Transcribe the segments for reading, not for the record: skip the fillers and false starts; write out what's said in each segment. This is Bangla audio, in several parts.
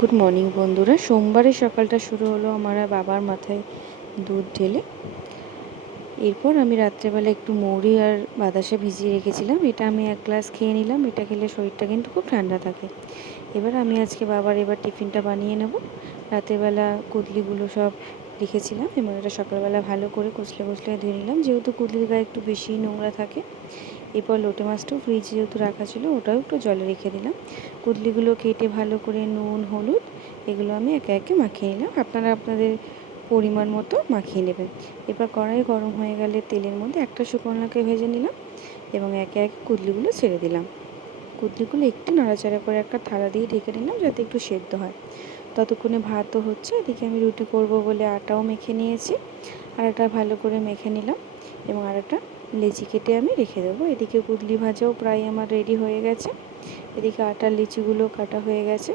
গুড মর্নিং বন্ধুরা। সোমবারের সকালটা শুরু হলো আমার বাবার মাথায় দুধ ঢেলে। এরপর আমি রাত্রেবেলা একটু মৌরি আর বাতাসা ভিজিয়ে রেখেছিলাম, এটা আমি 1 গ্লাস খেয়ে নিলাম। এটা খেলে শরীরটা কিন্তু খুব ঠান্ডা থাকে। এবার আমি আজকে বাবার টিফিনটা বানিয়ে নেব। রাতেরবেলা কুদলিগুলো সব রেখেছিলাম, এবং এটা সকালবেলা ভালো করে কষলে কষলে ধুয়ে নিলাম, যেহেতু কুদলির গায়ে একটু বেশি নোংরা থাকে। এরপর লোটে মাছটাও ফ্রিজে যেহেতু রাখা ছিল, ওটাও একটু জলে রেখে দিলাম। কুদলিগুলো কেটে ভালো করে নুন হলুদ এগুলো আমি একে একে মাখিয়ে নিলাম। আপনারা আপনাদের পরিমাণ মতো মাখিয়ে নেবেন। এবার কড়াই গরম হয়ে গেলে তেলের মধ্যে একটা শুকনো লঙ্কা ভেজে নিলাম, এবং একে একে কুদলিগুলো ছেড়ে দিলাম। কুদলিগুলো একটু নাড়াচাড়া করে একটা থালা দিয়ে ঢেকে নিলাম, যাতে একটু সেদ্ধ হয়। ততক্ষণে ভাতও হচ্ছে। এদিকে আমি রুটি করব বলে আটাও মেখে নিয়েছি। আর একটা ভালো করে মেখে নিলাম, এবং আরেকটা লেচি কেটে আমি রেখে দেবো। এদিকে কুদলি ভাজাও প্রায় আমার রেডি হয়ে গেছে। এদিকে আটার লিচিগুলো কাটা হয়ে গেছে।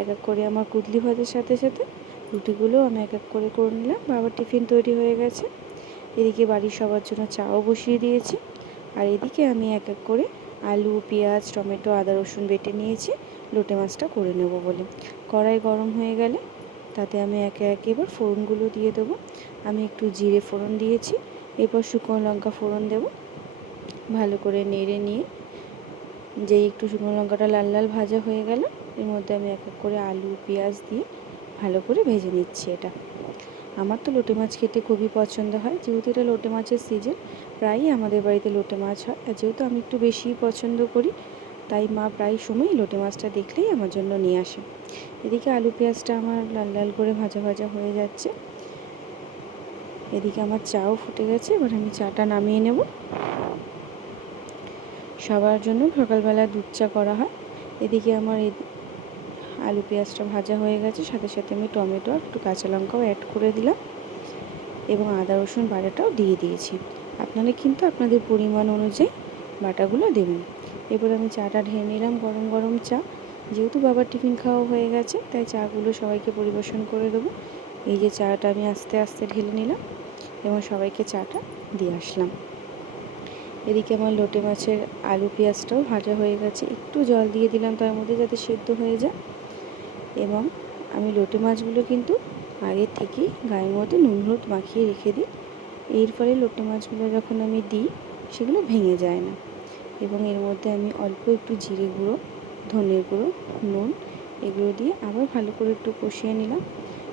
এক এক করে আমার কুদলি ভাজার সাথে সাথে রুটিগুলো আমি এক এক করে নিলাম। বাবার টিফিন তৈরি হয়ে গেছে। এদিকে বাড়ির সবার জন্য চাও বসিয়ে দিয়েছি। আর এদিকে আমি এক এক করে আলু পেঁয়াজ টমেটো আদা রসুন বেটে নিয়েছি লোটে মাছটা করে নেব বলে। কড়াই গরম হয়ে গেলে তাতে আমি একে একে এবার ফোড়নগুলো দিয়ে দেবো। আমি একটু জিরে ফোড়ন দিয়েছি, এরপর শুকনো লঙ্কা ফোড়ন দেব। ভালো করে নেড়ে নিয়ে যেই একটু শুকনো লঙ্কাটা লাল লাল ভাজা হয়ে গেল, এর মধ্যে আমি এক এক করে আলু পেঁয়াজ দিয়ে ভালো করে ভেজে নিচ্ছি। এটা আমার তো লোটে মাছ খেতে খুবই পছন্দ হয়, যেহেতু এটা লোটে মাছের সিজন। প্রায়ই আমাদের বাড়িতে লোটে মাছ হয়, আর যেহেতু আমি একটু বেশিই পছন্দ করি, তাই মা প্রায় সময়ই লোটে মাছটা দেখলেই আমার জন্য নিয়ে আসে। এদিকে আলু পেঁয়াজটা আমার লাল লাল করে ভাজা ভাজা হয়ে যাচ্ছে। এদিকে আমার চাও ফুটে গেছে। এবার আমি চাটা নামিয়ে নেব। সবার জন্য সকালবেলা দুধ চা করা হয়। এদিকে আমার আলু পেঁয়াজটা ভাজা হয়ে গেছে, সাথে সাথে আমি টমেটো আর একটু কাঁচা লঙ্কাও অ্যাড করে দিলাম, এবং আদা রসুন বাটাটাও দিয়ে দিয়েছি। আপনারা কিন্তু আপনাদের পরিমাণ অনুযায়ী বাটাগুলো দেবেন। এবার আমি চাটা ঢেলে নিলাম, গরম গরম চা। যেহেতু বাবার টিফিন খাওয়া হয়ে গেছে, তাই চাগুলো সবাইকে পরিবেশন করে দেবো। এই যে চাটা আমি আস্তে আস্তে ঢেলে নিলাম, এবং সবাইকে চাটা দিয়ে আসলাম। এদিকে আমার লোটে মাছের আলু পেঁয়াজটাও ভাজা হয়ে গেছে। একটু জল দিয়ে দিলাম তার মধ্যে, যাতে সেদ্ধ হয়ে যায়। এবং আমি লোটে মাছগুলো কিন্তু আগের থেকেই গায়ের মধ্যে নুন হলুদ মাখিয়ে রেখে দিই। এর ফলে লোটে মাছগুলো যখন আমি দিই, সেগুলো ভেঙে যায় না। এবং এর মধ্যে আমি অল্প একটু জিরে গুঁড়ো ধনের গুঁড়ো নুন এগুলো দিয়ে আবার ভালো করে একটু কষিয়ে নিলাম,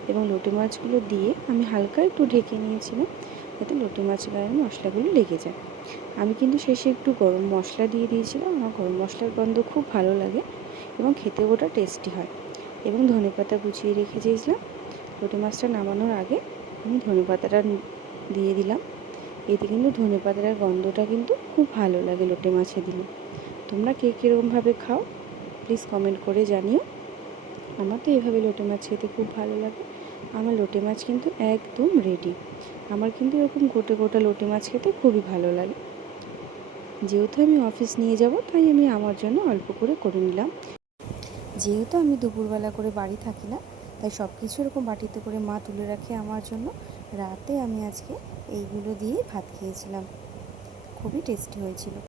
এবং লোটে মাছগুলো দিয়ে আমি হালকা একটু ঢেকে নিয়েছিলাম, যাতে লোটে মাছের গায়ে মশলাগুলো লেগে যায়। আমি কিন্তু শেষে একটু গরম মশলা দিয়ে দিয়েছিলাম। আমার গরম মশলার গন্ধ খুব ভালো লাগে, এবং খেতেও ওটা টেস্টি হয়। এবং ধনেপাতা কুচিয়ে রেখে দিয়েছিলাম। লোটে মাছটা নামানোর আগে আমি ধনেপাতাটা দিয়ে দিলাম। এতে কিন্তু ধনেপাতার গন্ধটা কিন্তু খুব ভালো লাগে লোটে মাছে দিলে। তোমরা কে কীরকমভাবে খাও প্লিজ কমেন্ট করে জানিও। আমার তো এভাবে লোটে মাছ খেতে খুব ভালো লাগে। আমার লোটে মাছ কিন্তু একদম রেডি। আমার কিন্তু এরকম গোটা গোটা লোটে মাছ খেতে খুবই ভালো লাগে। যেহেতু আমি অফিস নিয়ে যাব, তাই আমি আমার জন্য অল্প করে নিলাম। যেহেতু আমি দুপুরবেলা করে বাড়ি থাকি না, তাই সব কিছু এরকম বাটিতে করে মা তুলে রাখে আমার জন্য। রাতে আমি আজকে এইগুলো দিয়ে ভাত খেয়েছিলাম। খুবই টেস্টি হয়েছিল।